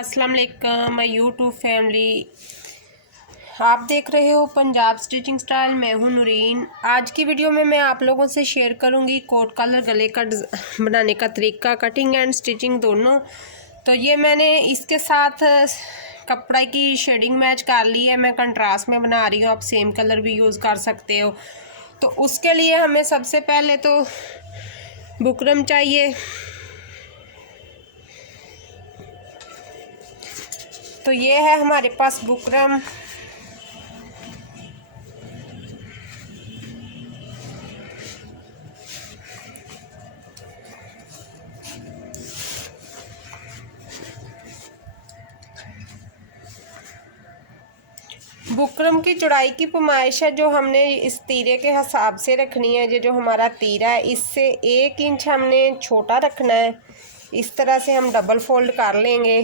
अस्सलाम वालेकुम my YouTube family. आप देख रहे हो पंजाब स्टिचिंग स्टाइल। मैं हूं नूरीन। आज की वीडियो में मैं आप लोगों से शेयर करूंगी कोट कॉलर गले का बनाने का तरीका, कटिंग एंड स्टिचिंग दोनों। तो ये मैंने इसके साथ कपड़ा की शेडिंग मैच कर ली है। मैं कंट्रास्ट में बना रही हूँ, आप सेम कलर भी यूज़ कर सकते हो। तो उसके लिए हमें सबसे पहले तो बुकरम चाहिए। तो ये है हमारे पास बुकरम। बुकरम की चौड़ाई की पैमाइश है जो हमने इस तीरे के हिसाब से रखनी है। ये जो हमारा तीरा है इससे 1 इंच हमने छोटा रखना है। इस तरह से हम डबल फोल्ड कर लेंगे।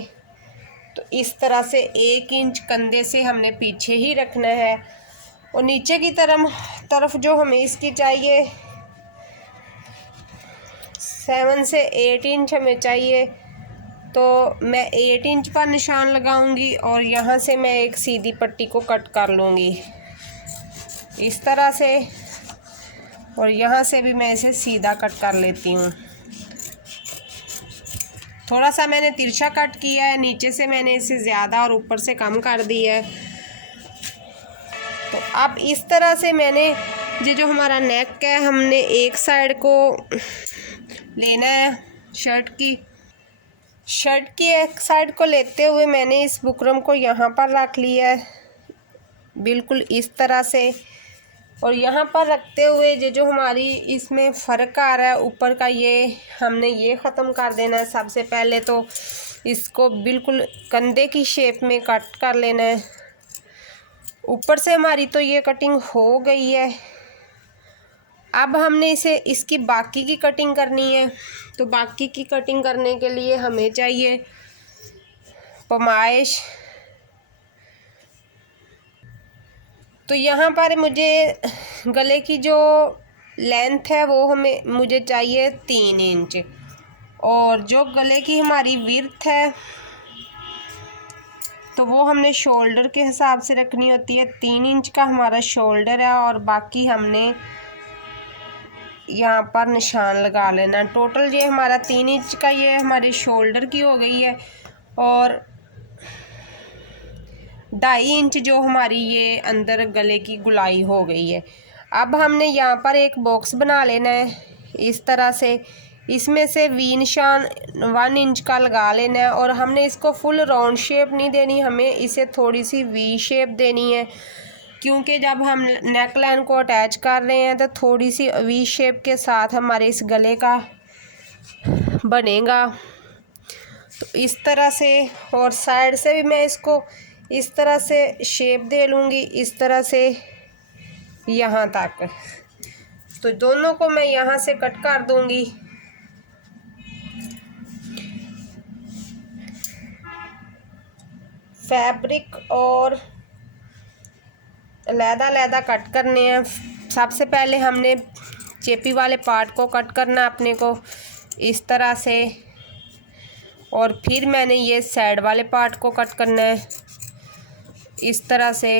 तो इस तरह से 1 इंच कंधे से हमने पीछे ही रखना है। और नीचे की तरफ जो हमें इसकी चाहिए 7 से 8 इंच हमें चाहिए। तो मैं 8 इंच पर निशान लगाऊंगी और यहाँ से मैं एक सीधी पट्टी को कट कर लूँगी इस तरह से। और यहाँ से भी मैं इसे सीधा कट कर लेती हूँ। थोड़ा सा मैंने तिरछा कट किया है, नीचे से मैंने इसे ज़्यादा और ऊपर से कम कर दिया है। तो अब इस तरह से मैंने ये जो हमारा नेक है हमने एक साइड को लेना है। शर्ट की एक साइड को लेते हुए मैंने इस बुकरम को यहाँ पर रख लिया है बिल्कुल इस तरह से। और यहाँ पर रखते हुए ये जो हमारी इसमें फ़र्क आ रहा है ऊपर का, ये हमने ये ख़त्म कर देना है। सबसे पहले तो इसको बिल्कुल कंधे की शेप में कट कर लेना है। ऊपर से हमारी तो ये कटिंग हो गई है। अब हमने इसकी बाकी की कटिंग करनी है। तो बाकी की कटिंग करने के लिए हमें चाहिए पैमाइश। तो यहाँ पर मुझे गले की जो लेंथ है वो मुझे चाहिए 3 इंच। और जो गले की हमारी विड्थ है तो वो हमने शोल्डर के हिसाब से रखनी होती है। 3 इंच का हमारा शोल्डर है और बाकी हमने यहाँ पर निशान लगा लेना। टोटल ये हमारा 3 इंच का ये हमारे शोल्डर की हो गई है। और 2.5 इंच जो हमारी ये अंदर गले की गुलाई हो गई है। अब हमने यहाँ पर एक बॉक्स बना लेना है इस तरह से। इसमें से वी निशान 1 इंच का लगा लेना है। और हमने इसको फुल राउंड शेप नहीं देनी, हमें इसे थोड़ी सी वी शेप देनी है। क्योंकि जब हम नेक लाइन को अटैच कर रहे हैं तो थोड़ी सी वी शेप के साथ हमारे इस गले का बनेगा। तो इस तरह से। और साइड से भी मैं इसको इस तरह से शेप दे लूँगी इस तरह से यहाँ तक। तो दोनों को मैं यहाँ से कट कर दूँगी। फैब्रिक और अलहदा कट करने हैं। सबसे पहले हमने चेपी वाले पार्ट को कट करना अपने को इस तरह से। और फिर मैंने ये साइड वाले पार्ट को कट करना है इस तरह से।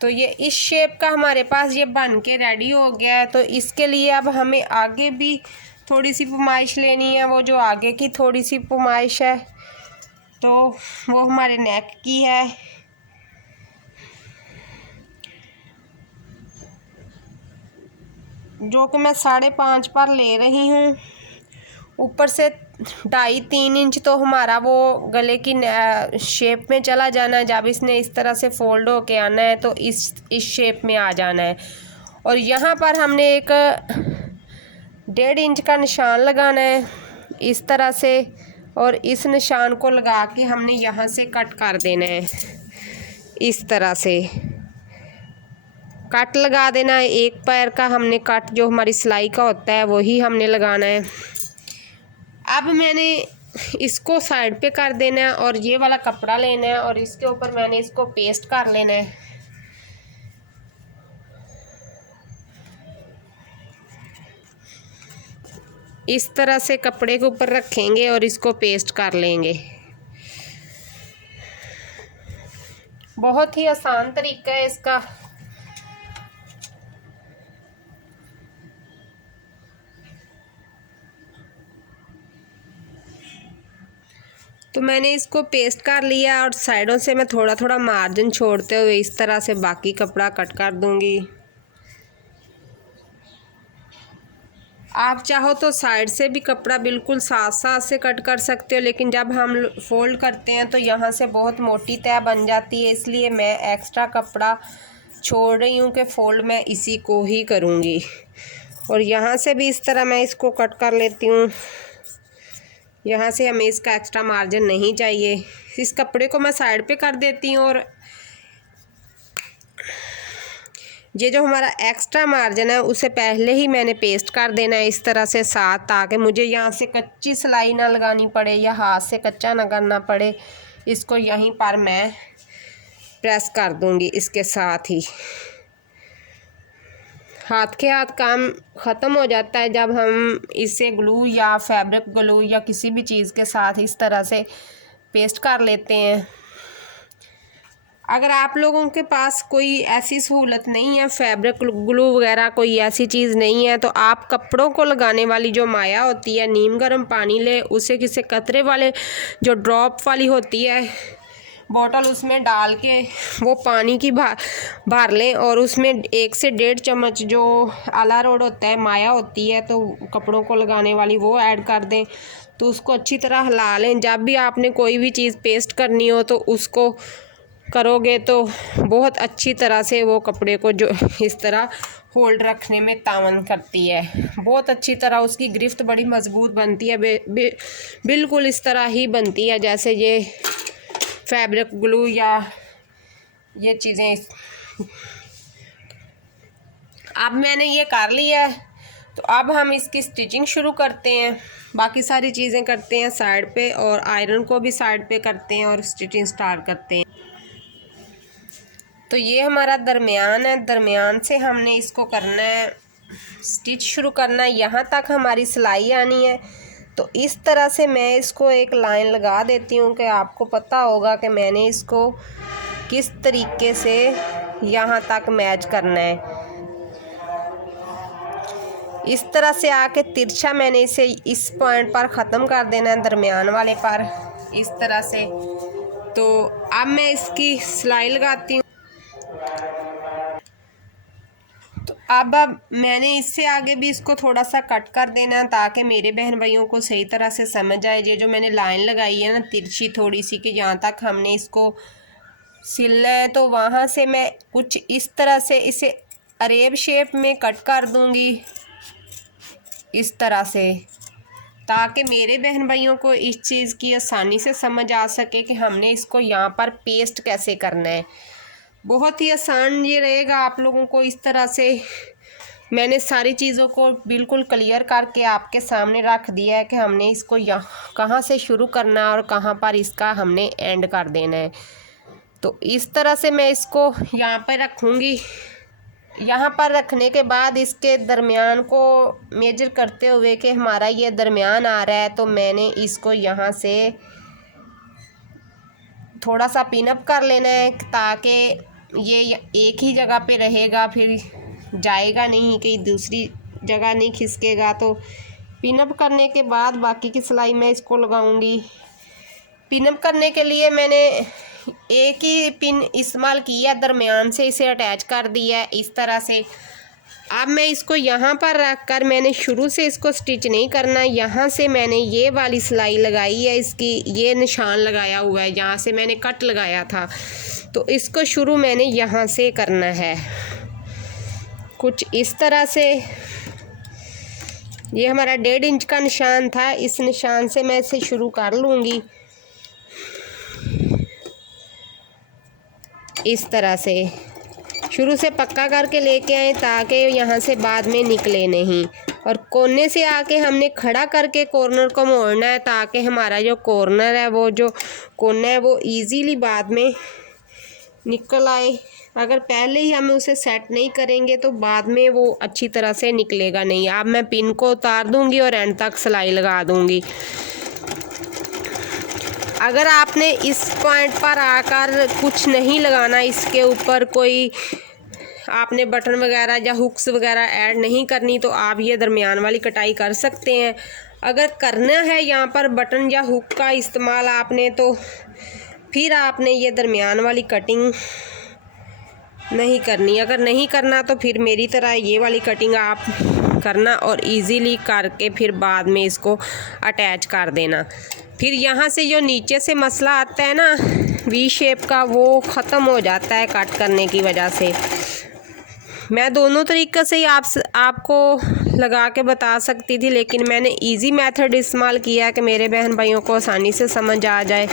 तो ये इस शेप का हमारे पास ये बन के रेडी हो गया है। तो इसके लिए अब हमें आगे भी थोड़ी सी पैमाइश लेनी है। वो जो आगे की थोड़ी सी पैमाइश है तो वो हमारे नेक की है। जो कि मैं 5.5 पर ले रही हूँ। ऊपर से 2.5-3 इंच तो हमारा वो गले की शेप में चला जाना है। जब इसने इस तरह से फोल्ड होके आना है तो इस शेप में आ जाना है। और यहाँ पर हमने एक 1.5 इंच का निशान लगाना है इस तरह से। और इस निशान को लगा के हमने यहाँ से कट कर देना है इस तरह से। कट लगा देना है एक पैर का हमने कट, जो हमारी सिलाई का होता है वही हमने लगाना है। अब मैंने इसको साइड पे कर देना है और ये वाला कपड़ा लेना है और इसके ऊपर मैंने इसको पेस्ट कर लेना है। इस तरह से कपड़े के ऊपर रखेंगे और इसको पेस्ट कर लेंगे। बहुत ही आसान तरीका है इसका। तो मैंने इसको पेस्ट कर लिया और साइडों से मैं थोड़ा थोड़ा मार्जिन छोड़ते हुए इस तरह से बाकी कपड़ा कट कर दूंगी। आप चाहो तो साइड से भी कपड़ा बिल्कुल साथ साथ से कट कर सकते हो, लेकिन जब हम फोल्ड करते हैं तो यहाँ से बहुत मोटी तह बन जाती है, इसलिए मैं एक्स्ट्रा कपड़ा छोड़ रही हूँ कि फोल्ड मैं इसी को ही करूँगी। और यहाँ से भी इस तरह मैं इसको कट कर लेती हूँ। यहाँ से हमें इसका एक्स्ट्रा मार्जिन नहीं चाहिए। इस कपड़े को मैं साइड पे कर देती हूँ और ये जो हमारा एक्स्ट्रा मार्जिन है उसे पहले ही मैंने पेस्ट कर देना है इस तरह से साथ, ताकि मुझे यहाँ से कच्ची सिलाई ना लगानी पड़े या हाथ से कच्चा ना करना पड़े। इसको यहीं पर मैं प्रेस कर दूँगी इसके साथ ही। हाथ के हाथ काम ख़त्म हो जाता है जब हम इसे ग्लू या फैब्रिक ग्लू या किसी भी चीज़ के साथ इस तरह से पेस्ट कर लेते हैं। अगर आप लोगों के पास कोई ऐसी सहूलत नहीं है, फैब्रिक ग्लू वगैरह कोई ऐसी चीज़ नहीं है, तो आप कपड़ों को लगाने वाली जो माया होती है, नीम गर्म पानी ले, उसे किसी कतरे वाले जो ड्रॉप वाली होती है बोतल, उसमें डाल के वो पानी की भर लें और उसमें 1 से 1.5 चम्मच जो अरारोट होता है, माया होती है तो कपड़ों को लगाने वाली, वो ऐड कर दें। तो उसको अच्छी तरह हिला लें। जब भी आपने कोई भी चीज़ पेस्ट करनी हो तो उसको करोगे तो बहुत अच्छी तरह से वो कपड़े को जो इस तरह होल्ड रखने में तावन करती है। बहुत अच्छी तरह उसकी गिरफ्त बड़ी मज़बूत बनती है। बिल्कुल इस तरह ही बनती है जैसे ये फैब्रिक ग्लू या ये चीज़ें। अब मैंने ये कर लिया है, तो अब हम इसकी स्टिचिंग शुरू करते हैं। बाकी सारी चीज़ें करते हैं साइड पे और आयरन को भी साइड पे करते हैं और स्टिचिंग स्टार्ट करते हैं। तो ये हमारा दरमियान है, दरमियान से हमने इसको करना है, स्टिच शुरू करना है। यहाँ तक हमारी सिलाई आनी है। तो इस तरह से मैं इसको एक लाइन लगा देती हूँ कि आपको पता होगा कि मैंने इसको किस तरीके से यहाँ तक मैच करना है। इस तरह से आके तिरछा मैंने इसे इस पॉइंट पर ख़त्म कर देना है, दरमियान वाले पर, इस तरह से। तो अब मैं इसकी सिलाई लगाती हूँ। तो अब मैंने इससे आगे भी इसको थोड़ा सा कट कर देना है ताकि मेरे बहन भाइयों को सही तरह से समझ आए। ये जो मैंने लाइन लगाई है ना तिरछी थोड़ी सी, कि जहाँ तक हमने इसको सिलना है, तो वहाँ से मैं कुछ इस तरह से इसे अरेब शेप में कट कर दूँगी इस तरह से, ताकि मेरे बहन भाइयों को इस चीज़ की आसानी से समझ आ सके कि हमने इसको यहाँ पर पेस्ट कैसे करना है। बहुत ही आसान ये रहेगा आप लोगों को। इस तरह से मैंने सारी चीज़ों को बिल्कुल क्लियर करके आपके सामने रख दिया है कि हमने इसको यहाँ कहाँ से शुरू करना है और कहाँ पर इसका हमने एंड कर देना है। तो इस तरह से मैं इसको यहाँ पर रखूँगी। यहाँ पर रखने के बाद इसके दरमियान को मेजर करते हुए कि हमारा ये दरमियान आ रहा है, तो मैंने इसको यहाँ से थोड़ा सा पिनअप कर लेना है ताकि ये एक ही जगह पे रहेगा, फिर जाएगा नहीं, कहीं दूसरी जगह नहीं खिसकेगा। तो पिनअप करने के बाद बाकी की सिलाई मैं इसको लगाऊंगी। पिनअप करने के लिए मैंने एक ही पिन इस्तेमाल किया, दरमियान से इसे अटैच कर दिया इस तरह से। अब मैं इसको यहाँ पर रख कर, मैंने शुरू से इसको स्टिच नहीं करना, यहाँ से मैंने ये वाली सिलाई लगाई है, इसकी ये निशान लगाया हुआ है, यहाँ से मैंने कट लगाया था। तो इसको शुरू मैंने यहाँ से करना है कुछ इस तरह से। ये हमारा 1.5 इंच का निशान था, इस निशान से मैं इसे शुरू कर लूँगी इस तरह से। शुरू से पक्का करके लेके आए ताकि यहाँ से बाद में निकले नहीं। और कोने से आके हमने खड़ा करके कॉर्नर को मोड़ना है ताकि हमारा जो कॉर्नर है, वो जो कोना है, वो इजीली बाद में निकल आए। अगर पहले ही हम उसे सेट नहीं करेंगे तो बाद में वो अच्छी तरह से निकलेगा नहीं। अब मैं पिन को उतार दूंगी और एंड तक सिलाई लगा दूंगी। अगर आपने इस पॉइंट पर आकर कुछ नहीं लगाना, इसके ऊपर कोई आपने बटन वगैरह या हुक्स वगैरह ऐड नहीं करनी, तो आप ये दरमियान वाली कटाई कर सकते हैं। अगर करना है यहाँ पर बटन या हुक का इस्तेमाल आपने, तो फिर आपने ये दरमियान वाली कटिंग नहीं करनी। अगर नहीं करना तो फिर मेरी तरह ये वाली कटिंग आप करना और इजीली करके फिर बाद में इसको अटैच कर देना। फिर यहाँ से जो नीचे से मसला आता है ना वी शेप का, वो ख़त्म हो जाता है कट करने की वजह से। मैं दोनों तरीक़े से ही आपको लगा के बता सकती थी, लेकिन मैंने इजी मेथड इस्तेमाल किया कि मेरे बहन भाइयों को आसानी से समझ आ जाए।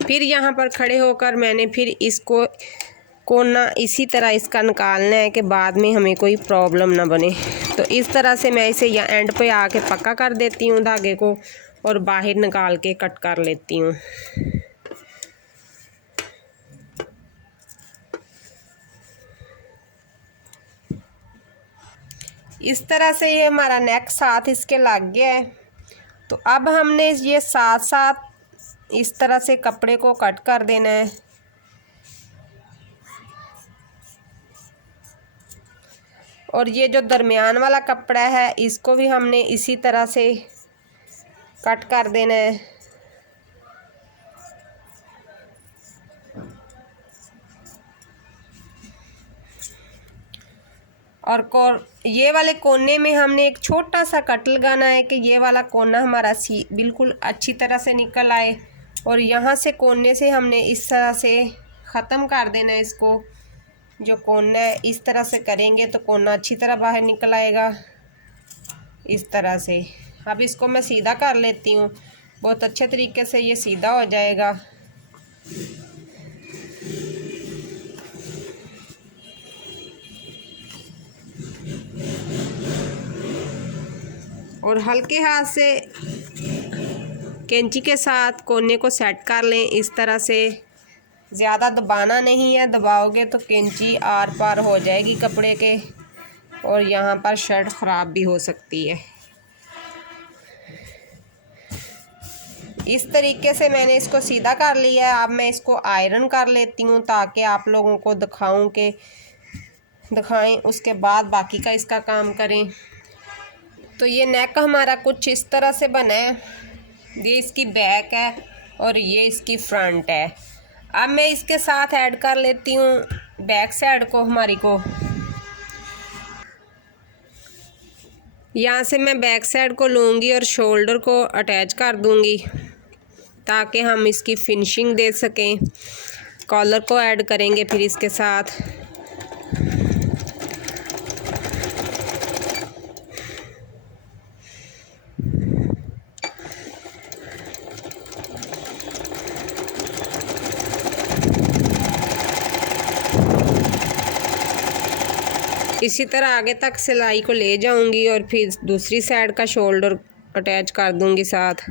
फिर यहाँ पर खड़े होकर मैंने फिर इसको कोना इसी तरह इसका निकालना है कि बाद में हमें कोई प्रॉब्लम ना बने। तो इस तरह से मैं इसे या एंड पे आके पक्का कर देती हूँ धागे को और बाहर निकाल के कट कर लेती हूँ। इस तरह से ये हमारा नेक साथ इसके लग गया है। तो अब हमने ये साथ साथ इस तरह से कपड़े को कट कर देना है। और ये जो दरमियान वाला कपड़ा है इसको भी हमने इसी तरह से कट कर देना है। और ये वाले कोने में हमने एक छोटा सा कट लगाना है कि ये वाला कोना हमारा बिल्कुल अच्छी तरह से निकल आए। और यहाँ से कोने से हमने इस तरह से ख़त्म कर देना है इसको। जो कोना है इस तरह से करेंगे तो कोना अच्छी तरह बाहर निकल आएगा इस तरह से। अब इसको मैं सीधा कर लेती हूँ, बहुत अच्छे तरीके से ये सीधा हो जाएगा। और हल्के हाथ से कैंची के साथ कोने को सेट कर लें इस तरह से। ज़्यादा दबाना नहीं है, दबाओगे तो कैंची आर पार हो जाएगी कपड़े के और यहाँ पर शर्ट ख़राब भी हो सकती है। इस तरीके से मैंने इसको सीधा कर लिया है। अब मैं इसको आयरन कर लेती हूँ ताकि आप लोगों को दिखाएं, उसके बाद बाकी का इसका काम करें। तो ये नेक हमारा कुछ इस तरह से बना है। ये इसकी बैक है और ये इसकी फ्रंट है। अब मैं इसके साथ ऐड कर लेती हूँ बैक साइड को हमारी को। यहाँ से मैं बैक साइड को लूँगी और शोल्डर को अटैच कर दूँगी ताकि हम इसकी फिनिशिंग दे सकें। कॉलर को ऐड करेंगे फिर इसके साथ। इसी तरह आगे तक सिलाई को ले जाऊंगी और फिर दूसरी साइड का शोल्डर अटैच कर दूंगी साथ।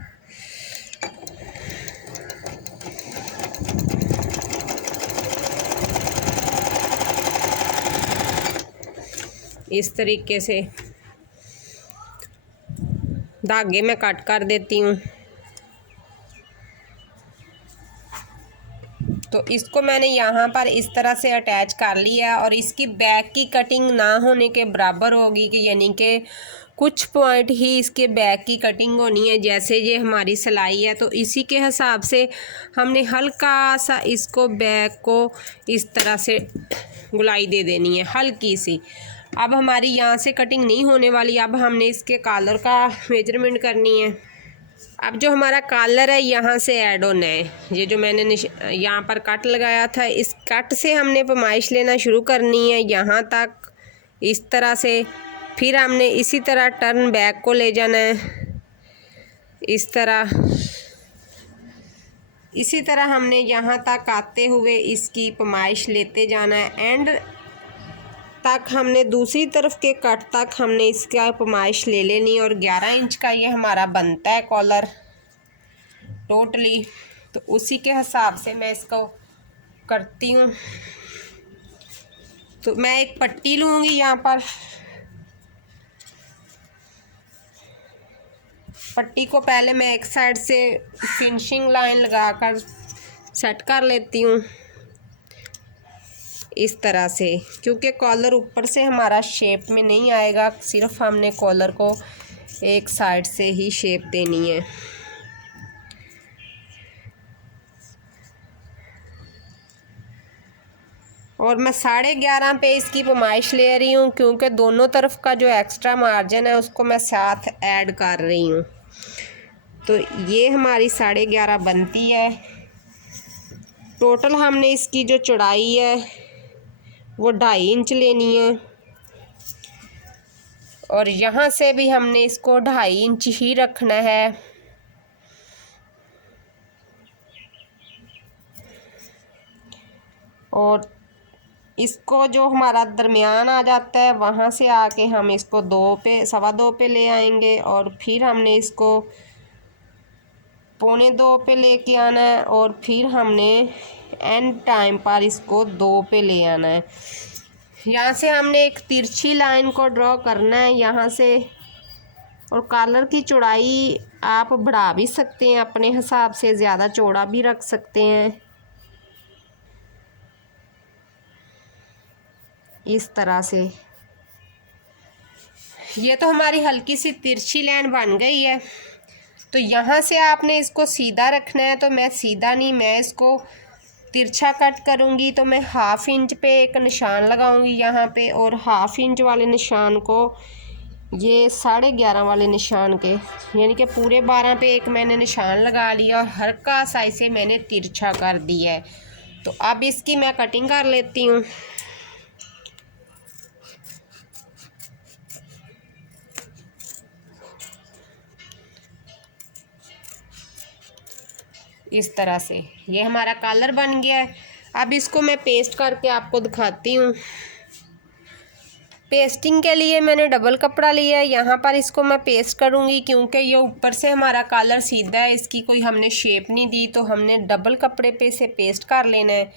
इस तरीके से धागे में कट कर देती हूँ। तो इसको मैंने यहाँ पर इस तरह से अटैच कर लिया और इसकी बैक की कटिंग ना होने के बराबर होगी कि यानी कि कुछ पॉइंट ही इसके बैक की कटिंग होनी है। जैसे ये हमारी सिलाई है तो इसी के हिसाब से हमने हल्का सा इसको बैक को इस तरह से गुलाई दे देनी है, हल्की सी। अब हमारी यहाँ से कटिंग नहीं होने वाली। अब हमने इसके कॉलर का मेजरमेंट करनी है। अब जो हमारा कॉलर है यहाँ से ऐड होना है। ये जो मैंने यहाँ पर कट लगाया था, इस कट से हमने पैमाइश लेना शुरू करनी है यहाँ तक इस तरह से। फिर हमने इसी तरह टर्न बैक को ले जाना है इस तरह। इसी तरह हमने यहाँ तक आते हुए इसकी पैमाइश लेते जाना है। एंड तक हमने दूसरी तरफ के कट तक हमने इसका पैमाइश ले लेनी। और 11 इंच का ये हमारा बनता है कॉलर टोटली। तो उसी के हिसाब से मैं इसको करती हूँ। तो मैं एक पट्टी लूँगी यहाँ पर, पट्टी को पहले मैं एक साइड से फिनिशिंग लाइन लगाकर सेट कर लेती हूँ इस तरह से, क्योंकि कॉलर ऊपर से हमारा शेप में नहीं आएगा, सिर्फ हमने कॉलर को एक साइड से ही शेप देनी है। और मैं 11.5 पे इसकी पैमाइश ले रही हूँ, क्योंकि दोनों तरफ का जो एक्स्ट्रा मार्जिन है उसको मैं साथ ऐड कर रही हूँ। तो ये हमारी 11.5 बनती है। टोटल हमने इसकी जो चौड़ाई है वो 2.5 इंच लेनी है, और यहाँ से भी हमने इसको 2.5 इंच ही रखना है। और इसको जो हमारा दरमियान आ जाता है वहाँ से आके हम इसको 2 पे 2.25 पे ले आएंगे, और फिर हमने इसको 1.25 पे लेके आना है, और फिर हमने एंड टाइम पर इसको 2 पे ले आना है। यहाँ से हमने एक तिरछी लाइन को ड्रॉ करना है यहाँ से, और कॉलर की चौड़ाई आप बढ़ा भी सकते हैं अपने हिसाब से, ज़्यादा चौड़ा भी रख सकते हैं इस तरह से। ये तो हमारी हल्की सी तिरछी लाइन बन गई है। तो यहाँ से आपने इसको सीधा रखना है, तो मैं सीधा नहीं, मैं इसको तिरछा कट करूँगी। तो मैं 1/2 इंच पे एक निशान लगाऊंगी यहाँ पे, और 1/2 इंच वाले निशान को ये 11.5 वाले निशान के, यानी कि पूरे 12 पे एक मैंने निशान लगा लिया, और हल्का सा इसे मैंने तिरछा कर दिया है। तो अब इसकी मैं कटिंग कर लेती हूँ। इस तरह से ये हमारा कॉलर बन गया है। अब इसको मैं पेस्ट करके आपको दिखाती हूँ। पेस्टिंग के लिए मैंने डबल कपड़ा लिया है, यहाँ पर इसको मैं पेस्ट करूँगी, क्योंकि ये ऊपर से हमारा कॉलर सीधा है, इसकी कोई हमने शेप नहीं दी, तो हमने डबल कपड़े पे इसे पेस्ट कर लेना है।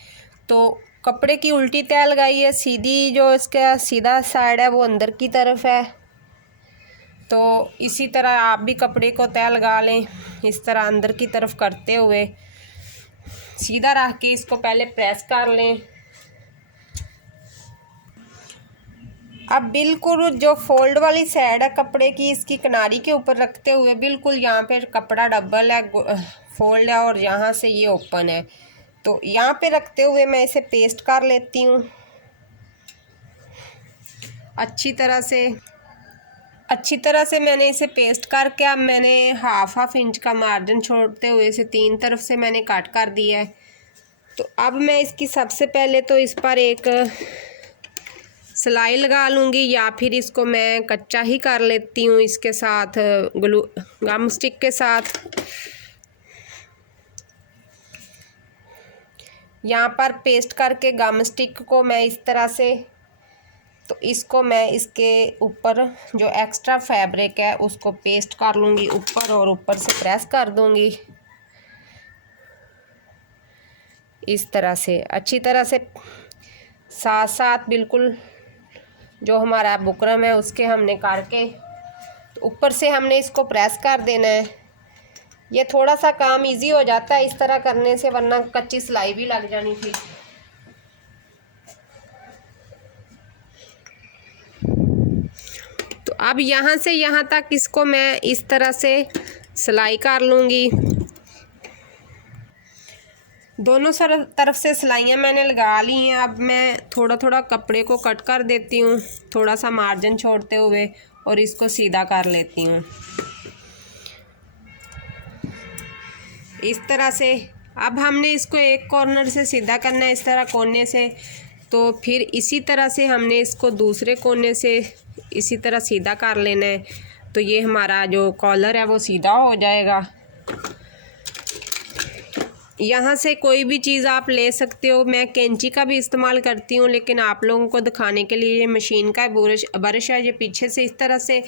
तो कपड़े की उल्टी तह लगाई है, सीधी जो इसका सीधा साइड है वो अंदर की तरफ है। तो इसी तरह आप भी कपड़े को तह लगा लें, इस तरह अंदर की तरफ करते हुए सीधा रख के इसको पहले प्रेस कर लें। अब बिल्कुल जो फोल्ड वाली साइड है कपड़े की, इसकी किनारी के ऊपर रखते हुए, बिल्कुल यहाँ पे कपड़ा डबल है, फोल्ड है, और यहाँ से ये ओपन है। तो यहाँ पे रखते हुए मैं इसे पेस्ट कर लेती हूँ अच्छी तरह से मैंने इसे पेस्ट करके, अब मैंने 1/2 इंच का मार्जिन छोड़ते हुए इसे 3 तरफ से मैंने काट कर दिया है। तो अब मैं इसकी सबसे पहले तो इस पर एक सिलाई लगा लूँगी, या फिर इसको मैं कच्चा ही कर लेती हूँ इसके साथ गम स्टिक के साथ। यहाँ पर पेस्ट करके गम स्टिक को मैं इस तरह से, तो इसको मैं इसके ऊपर जो एक्स्ट्रा फैब्रिक है उसको पेस्ट कर लूँगी ऊपर, और ऊपर से प्रेस कर दूँगी इस तरह से अच्छी तरह से। साथ साथ बिल्कुल जो हमारा बुकरम है उसके हमने करके, तो ऊपर से हमने इसको प्रेस कर देना है। ये थोड़ा सा काम इजी हो जाता है इस तरह करने से, वरना कच्ची सिलाई भी लग जानी थी। तो अब यहाँ से यहाँ तक इसको मैं इस तरह से सिलाई कर लूँगी। दोनों तरफ से सिलाइयाँ मैंने लगा ली हैं। अब मैं थोड़ा थोड़ा कपड़े को कट कर देती हूँ, थोड़ा सा मार्जिन छोड़ते हुए, और इसको सीधा कर लेती हूँ इस तरह से। अब हमने इसको एक कॉर्नर से सीधा करना है, इस तरह कोने से, तो फिर इसी तरह से हमने इसको दूसरे कोने से इसी तरह सीधा कर लेना है। तो ये हमारा जो कॉलर है वो सीधा हो जाएगा। यहाँ से कोई भी चीज़ आप ले सकते हो, मैं कैंची का भी इस्तेमाल करती हूँ, लेकिन आप लोगों को दिखाने के लिए ये मशीन का ब्रश है, ये पीछे से इस तरह से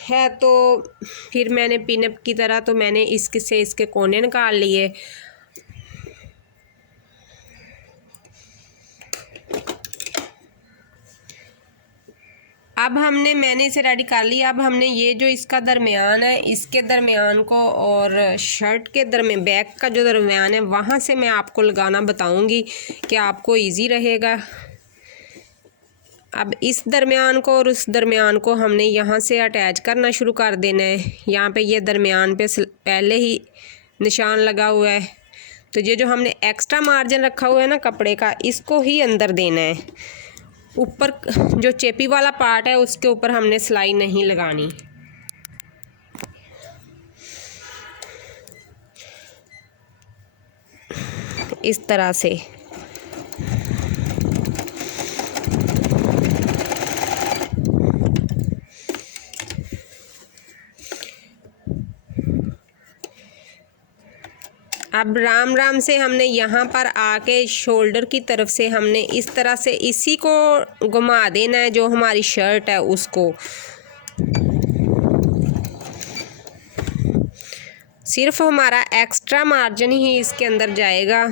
है। तो फिर मैंने पिनअप की तरह तो मैंने इससे इसके कोने निकाल लिए। अब मैंने इसे रेडी कर लिया। अब हमने ये जो इसका दरमियान है, इसके दरमियान को और शर्ट के दरमियान, बैक का जो दरमियान है, वहाँ से मैं आपको लगाना बताऊँगी कि आपको इजी रहेगा। अब इस दरमियान को और उस दरमियान को हमने यहाँ से अटैच करना शुरू कर देना है। यहाँ पे ये दरमियान पे पहले ही निशान लगा हुआ है, तो ये जो हमने एक्स्ट्रा मार्जिन रखा हुआ है ना कपड़े का, इसको ही अंदर देना है। ऊपर जो चेपी वाला पार्ट है उसके ऊपर हमने सिलाई नहीं लगानी। इस तरह से अब राम राम से हमने यहाँ पर आके शोल्डर की तरफ से हमने इस तरह से इसी को घुमा देना है, जो हमारी शर्ट है उसको। सिर्फ हमारा एक्स्ट्रा मार्जिन ही इसके अंदर जाएगा।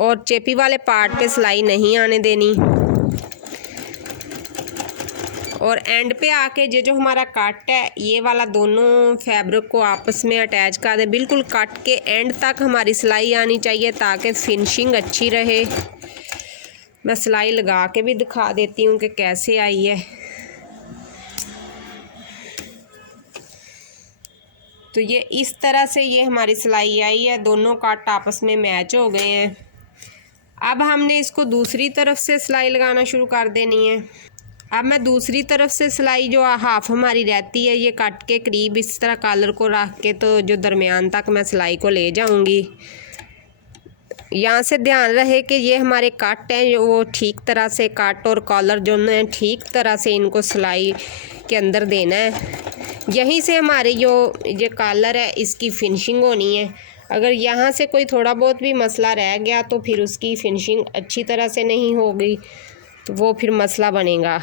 और चेपी वाले पार्ट पे सिलाई नहीं आने देनी। और एंड पे आके ये जो हमारा कट है, ये वाला दोनों फैब्रिक को आपस में अटैच कर दे। बिल्कुल कट के एंड तक हमारी सिलाई आनी चाहिए ताकि फिनिशिंग अच्छी रहे। मैं सिलाई लगा के भी दिखा देती हूँ कि कैसे आई है। तो ये इस तरह से ये हमारी सिलाई आई है, दोनों कट आपस में मैच हो गए हैं। अब हमने इसको दूसरी तरफ से सिलाई लगाना शुरू कर देनी है। अब मैं दूसरी तरफ से सिलाई जो हाफ हमारी रहती है, ये कट के करीब इस तरह कॉलर को रख के तो जो दरमियान तक मैं सिलाई को ले जाऊंगी। यहाँ से ध्यान रहे कि ये हमारे कट हैं, वो ठीक तरह से कट और कॉलर जो है ठीक तरह से इनको सिलाई के अंदर देना है। यहीं से हमारे जो ये कॉलर है इसकी फिनिशिंग होनी है। अगर यहाँ से कोई थोड़ा बहुत भी मसला रह गया तो फिर उसकी फिनिशिंग अच्छी तरह से नहीं होगी, तो वो फिर मसला बनेगा।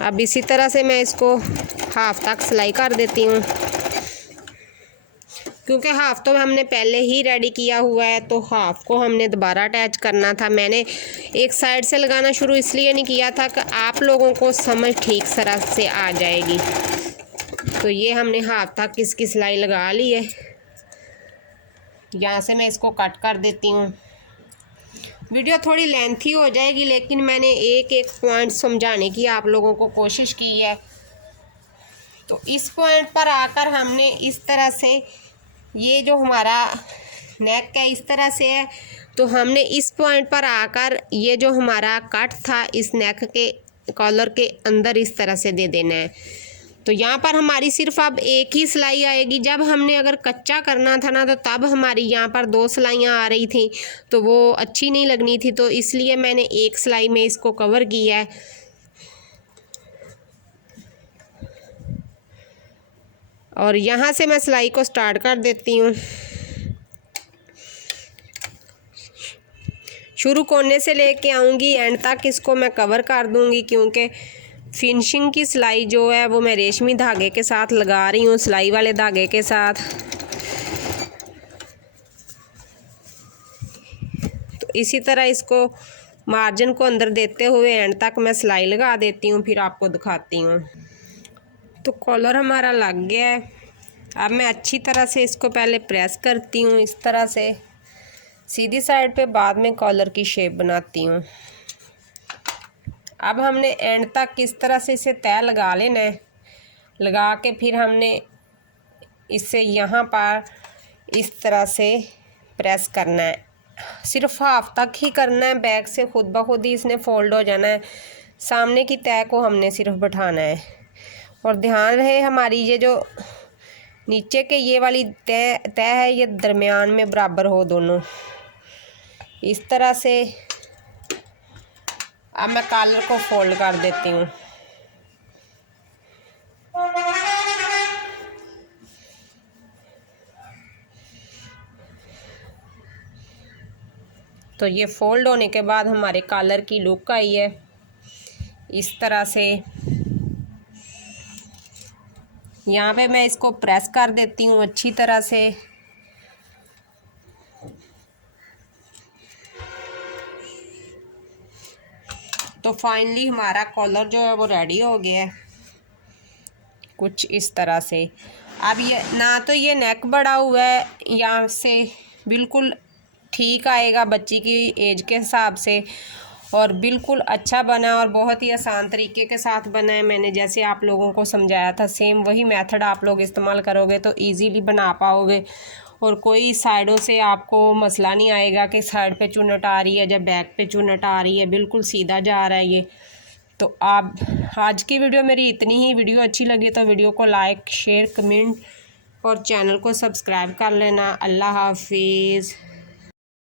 अब इसी तरह से मैं इसको हाफ तक सिलाई कर देती हूँ, क्योंकि हाफ तो हमने पहले ही रेडी किया हुआ है, तो हाफ को हमने दोबारा अटैच करना था। मैंने एक साइड से लगाना शुरू इसलिए नहीं किया था कि आप लोगों को समझ ठीक तरह से आ जाएगी। तो ये हमने हाफ तक इसकी सिलाई लगा ली है। यहाँ से मैं इसको कट कर देती हूँ। वीडियो थोड़ी लेंथी हो जाएगी, लेकिन मैंने एक एक पॉइंट समझाने की आप लोगों को कोशिश की है। तो इस पॉइंट पर आकर हमने इस तरह से, ये जो हमारा नेक है इस तरह से है, तो हमने इस पॉइंट पर आकर ये जो हमारा कट था इस नेक के कॉलर के अंदर इस तरह से दे देना है। तो यहाँ पर हमारी सिर्फ अब एक ही सिलाई आएगी। जब हमने अगर कच्चा करना था ना, तो तब हमारी यहाँ पर दो सिलाइयाँ आ रही थी, तो वो अच्छी नहीं लगनी थी, तो इसलिए मैंने एक सिलाई में इसको कवर किया है। और यहाँ से मैं सिलाई को स्टार्ट कर देती हूँ। शुरू कोने से लेके आऊँगी एंड तक इसको मैं कवर कर दूँगी, क्योंकि फिनिशिंग की सिलाई जो है वो मैं रेशमी धागे के साथ लगा रही हूँ, सिलाई वाले धागे के साथ। तो इसी तरह इसको मार्जिन को अंदर देते हुए एंड तक मैं सिलाई लगा देती हूँ, फिर आपको दिखाती हूँ। तो कॉलर हमारा लग गया है। अब मैं अच्छी तरह से इसको पहले प्रेस करती हूँ इस तरह से सीधी साइड पे, बाद में कॉलर की शेप बनाती हूँ। अब हमने एंड तक इस तरह से इसे तय लगा लेना है। लगा के फिर हमने इसे यहाँ पर इस तरह से प्रेस करना है। सिर्फ हाफ तक ही करना है, बैक से खुद ब खुद ही इसने फोल्ड हो जाना है। सामने की तय को हमने सिर्फ बैठाना है। और ध्यान रहे हमारी ये जो नीचे के ये वाली तय है, ये दरमियान में बराबर हो दोनों इस तरह से। अब मैं कॉलर को फोल्ड कर देती हूँ। तो ये फोल्ड होने के बाद हमारे कॉलर की लुक आई है इस तरह से। यहाँ पे मैं इसको प्रेस कर देती हूँ अच्छी तरह से। तो फाइनली हमारा कॉलर जो है वो रेडी हो गया है कुछ इस तरह से। अब ये ना तो ये नेक बड़ा हुआ है, यहाँ से बिल्कुल ठीक आएगा बच्ची की एज के हिसाब से, और बिल्कुल अच्छा बना और बहुत ही आसान तरीके के साथ बना है। मैंने जैसे आप लोगों को समझाया था सेम वही मेथड आप लोग इस्तेमाल करोगे तो इजीली बना पाओगे, और कोई साइडों से आपको मसला नहीं आएगा कि साइड पे चुन्नट आ रही है या बैक पे चुन्नट आ रही है, बिल्कुल सीधा जा रहा है ये। तो आप आज की वीडियो मेरी इतनी ही। वीडियो अच्छी लगी तो वीडियो को लाइक शेयर कमेंट और चैनल को सब्सक्राइब कर लेना। अल्लाह हाफिज़।